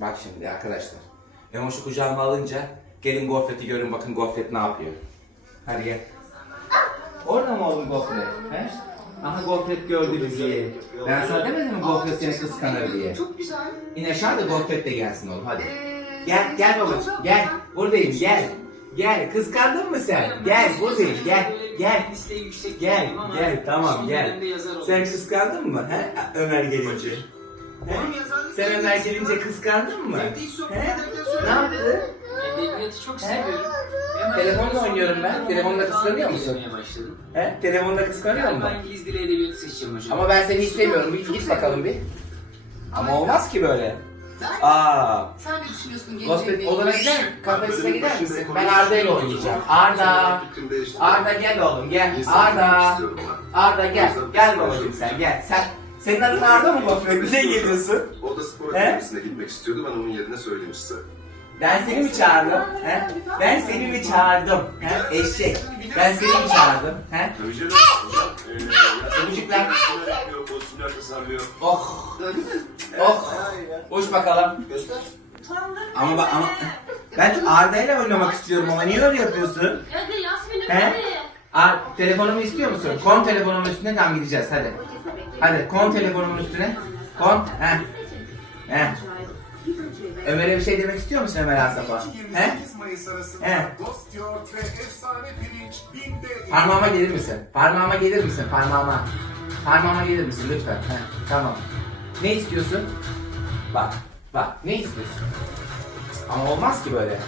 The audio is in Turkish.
Bak şimdi arkadaşlar. Emoş'u kucağıma alınca gelin gofreti görün bakın gofret ne yapıyor. Hadi gel. Orada mı oğlum gofret? He? Aha gofret gördü bizi. Ben sana demedim mi gofret seni kıskanır diye. Çok güzel. İn aşağı da gofret de gelsin oğlum hadi. Gel gel babacığım gel. Buradayım gel. Gel kıskandın mı sen? Gel buradayım gel. Gel. Gel gel tamam gel. Sen kıskandın mı? He? Ömer gelince. He? Sen Ömer gelince kıskandın mı? He? Ne yaptı? Edebiyatı çok seviyorum. Hemen Telefonla oynuyorum ben. Telefonla kıskanıyor musun? izlemeye başladım. He? Telefonda kıskanıyor mu? İngiliz dili edebiyatı seçeceğim hocam. Ama ben seni istemiyorum. Bir git bakalım bir. Ama olmaz ki böyle. Aa. Sen ne düşünüyorsun Gofret gençlerle odana gider Kafesine gider misin? Ben Arda ile oynayacağım. Arda. Arda gel oğlum gel. Arda. Arda gel. Gel babacığım sen gel. Sen senin adın Arda mı Gofret? Bize geliyorsun. O da spor He? akademisine gitmek istiyordu. Ben onun yerine söyledim size. Ben seni mi çağırdım? He? Ben seni mi çağırdım? He? Eşek. Ben seni mi çağırdım? He? Tabii canım. Hocam. Çocuklar. yapıyor, pozisyonlar tasarlıyor. Oh. Öyle mi? Oh. Uç bakalım. Göster. Ama bak ama ben Arda ile oynamak istiyorum ama niye öyle yapıyorsun? Hadi Yasmin'im He? hadi. Ar telefonumu istiyor musun? Kon telefonumun üstüne tam gideceğiz hadi. Hadi kon telefonumun üstüne. Kon. He. He. Ömer'e bir şey demek istiyor musun Ömer Asaf'a? He? 28 Mayıs arasında He. Parmağıma gelir misin? Parmağıma gelir misin? Parmağıma. Parmağıma gelir misin lütfen? He. Tamam. Ne istiyorsun? Bak. Bak. Ne istiyorsun? Ama olmaz ki böyle.